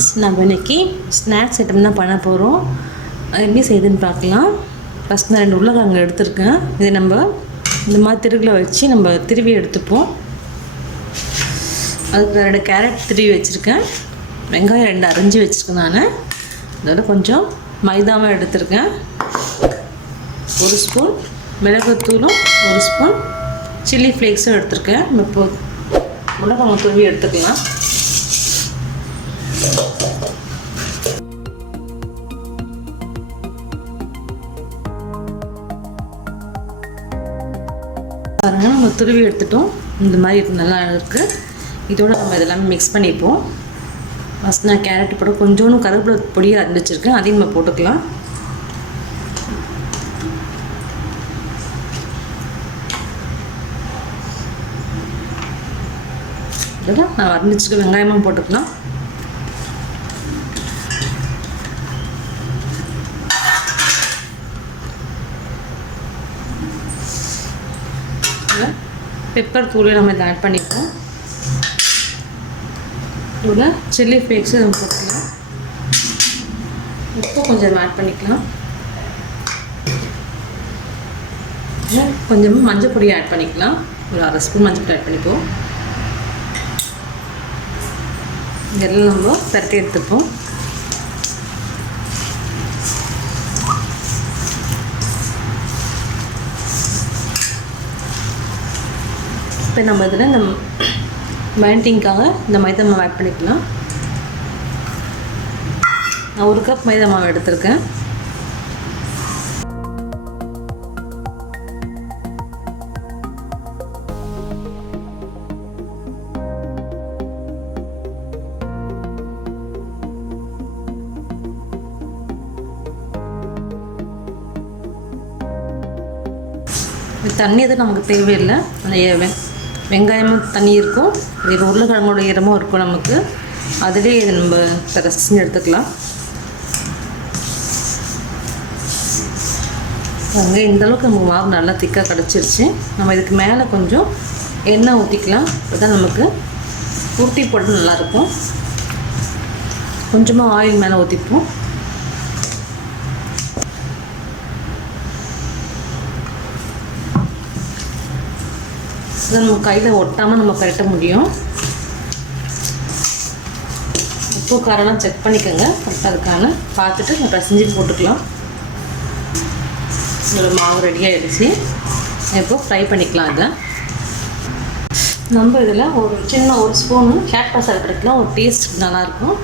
Friends, நம்ம இன்றைக்கி snacks item தான் பண்ண போகிறோம். அது எப்படி செய்யுதுன்னு பார்க்கலாம். ஃபஸ்ட் நான் 2 உருளைக்கிழங்கு எடுத்துருக்கேன். இதை நம்ம இந்த மாதிரி திருகில் வச்சு நம்ம திருவி எடுத்துப்போம். அதுக்கு 2 கேரட் திருவி வச்சுருக்கேன். வெங்காயம் 2 அரைஞ்சி வச்சுருக்கேன். நான் அதோட கொஞ்சம் மைதாவும் எடுத்துருக்கேன். 1 ஸ்பூன் மிளகுத்தூளும் 1 ஸ்பூன் சில்லி ஃப்ளேக்ஸும் எடுத்துருக்கேன். இப்போ உருளைக்கிழங்கு துருவி எடுத்துக்கலாம். பாருங்கள், நம்ம துருவி எடுத்துட்டோம். இந்த மாதிரி நல்லா இருக்குது. இதோடு நம்ம இதெல்லாமே மிக்ஸ் பண்ணிப்போம். ஃபஸ்ட் நான் கேரட் போட கொஞ்சோண்டு கருவேப்பிலை பொடியாக அரைஞ்சிருக்கேன். அதையும் நம்ம போட்டுக்கலாம். இதெல்லாம் நான் அரைஞ்சிருக்க வெங்காயமும் போட்டுக்கலாம். பெப்பர் தூளை நம்ம இதில் ஆட் பண்ணிப்போம். இதில் சில்லி ஃப்ளேக்ஸு நம்ம போட்டுக்கலாம். உப்பு கொஞ்சம் ஆட் பண்ணிக்கலாம். கொஞ்சமாக மஞ்சள் பொடி ஆட் பண்ணிக்கலாம். ஒரு 1/2 ஸ்பூன் மஞ்சள் பொடி ஆட் பண்ணிப்போம். இதெல்லாம் நம்ம தட்டி எடுத்துப்போம். இப்போ நம்ம இதில் இந்த பைண்டிங்காக இந்த மைதா மாவு ஆட் பண்ணிக்கலாம். நான் 1 கப் மைதா மாவு எடுத்திருக்கேன். தண்ணி எதுவும் நமக்கு தேவையில்லை. அந்த வெங்காயமும் தண்ணி இருக்கும், இது உருளைக்கிழங்கோட ஈரமும் இருக்கும். நமக்கு அதிலே இது நம்ம ரசிச்சு எடுத்துக்கலாம். அங்கே இந்தளவுக்கு நமக்கு மாவு நல்லா திக்காக கிடச்சிருச்சு. நம்ம இதுக்கு மேலே கொஞ்சம் எண்ணெய் ஊற்றிக்கலாம். அதுதான் நமக்கு ஊட்டி போட்டு நல்லாயிருக்கும். கொஞ்சமாக ஆயில் மேலே ஊற்றிப்போம். இதை நம்ம கையில் ஒட்டாமல் நம்ம கரெக்டாக முடியும். உப்பு காரெல்லாம் செக் பண்ணிக்கோங்க, கரெக்டாக இருக்கான்னு பார்த்துட்டு நம்ம பிசைஞ்சு போட்டுக்கலாம். ஒரு மாவு ரெடி ஆகிடுச்சு. இப்போது ஃப்ரை பண்ணிக்கலாம். இதை நம்ம இதில் ஒரு சின்ன 1 ஸ்பூனு கேட் மசாலா எடுத்துக்கலாம். ஒரு டேஸ்ட் நல்லாயிருக்கும்,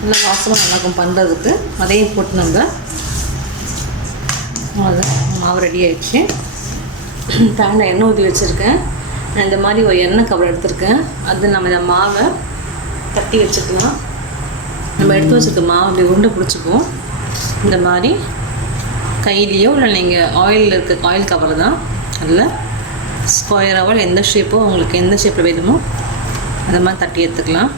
நல்லா வாசமாக நல்லாயிருக்கும் பண்ணுறதுக்கு. அதையும் போட்டு நம்ம அது மாவு ரெடி ஆகிடுச்சு. பேனில் எண்ணெய் ஊற்றி வச்சுருக்கேன். நான் இந்த மாதிரி ஒரு எண்ணெய் கவர் எடுத்துருக்கேன். அது நம்ம இந்த மாவை தட்டி வச்சுக்கலாம். நம்ம எடுத்து வச்சுருக்க மாவு அப்படி உருண்டை பிடிச்சிப்போம். இந்த மாதிரி கையிலையோ இல்லை நீங்கள் ஆயில் கவர் தான், அதில் ஸ்கொயராகவோ எந்த ஷேப்போ உங்களுக்கு எந்த ஷேப்பில் வேணுமோ அந்த மாதிரி தட்டி எடுத்துக்கலாம்.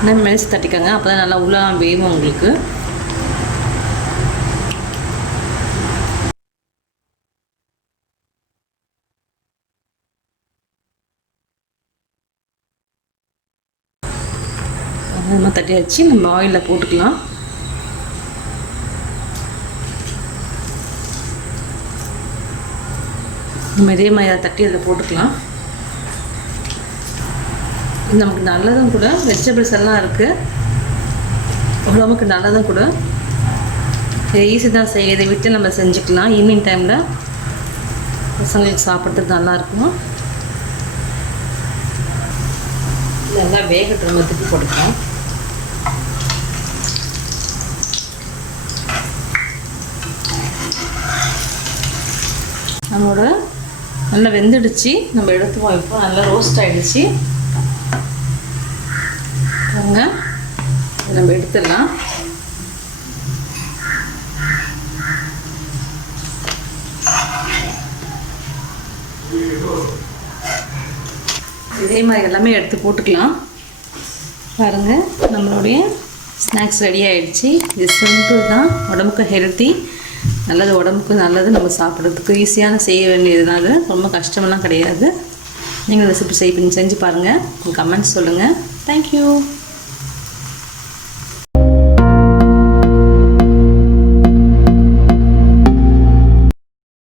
இன்னும் மெலிச்சு தட்டிக்கோங்க, அப்போ தான் நல்லா உள்ளே வேகும் உங்களுக்கு. நம்ம தட்டி வச்சு நம்ம ஆயிலில் போட்டுக்கலாம். நம்ம இதே மாதிரி தட்டி அதில் போட்டுக்கலாம். இது நமக்கு நல்லதும் கூட. வெஜிடபிள்ஸ் எல்லாம் இருக்குது, உடம்புக்கு நல்லதும் கூட. ஈஸி தான் செய்ய. இதை விட்டு நம்ம செஞ்சுக்கலாம். ஈவினிங் டைமில் பசங்களுக்கு சாப்பிட்றதுக்கு நல்லாயிருக்கும். நல்லா வேகட்டும். நம்ம திருப்பி போட்டுக்கலாம். நம்மளோட நல்லா வெந்துடுச்சு. நம்ம எடுத்துப்போம். இப்போ நல்லா ரோஸ்ட் ஆகிடுச்சு. நம்ம எடுத்துடலாம். இதே மாதிரி எல்லாமே எடுத்து போட்டுக்கலாம். பாருங்கள், நம்மளுடைய ஸ்நாக்ஸ் ரெடி ஆகிடுச்சு. இது சிம்பிள் தான், உடம்புக்கு ஹெல்த்தி, நல்லது, உடம்புக்கு நல்லது. நம்ம சாப்பிட்றதுக்கு ஈஸியான செய்ய வேண்டியதுனால ரொம்ப கஷ்டமெல்லாம் கிடையாது. நீங்கள் ரெசிபி செஞ்சு பாருங்கள், உங்கள் கமெண்ட்ஸ் சொல்லுங்கள். தேங்க்யூ.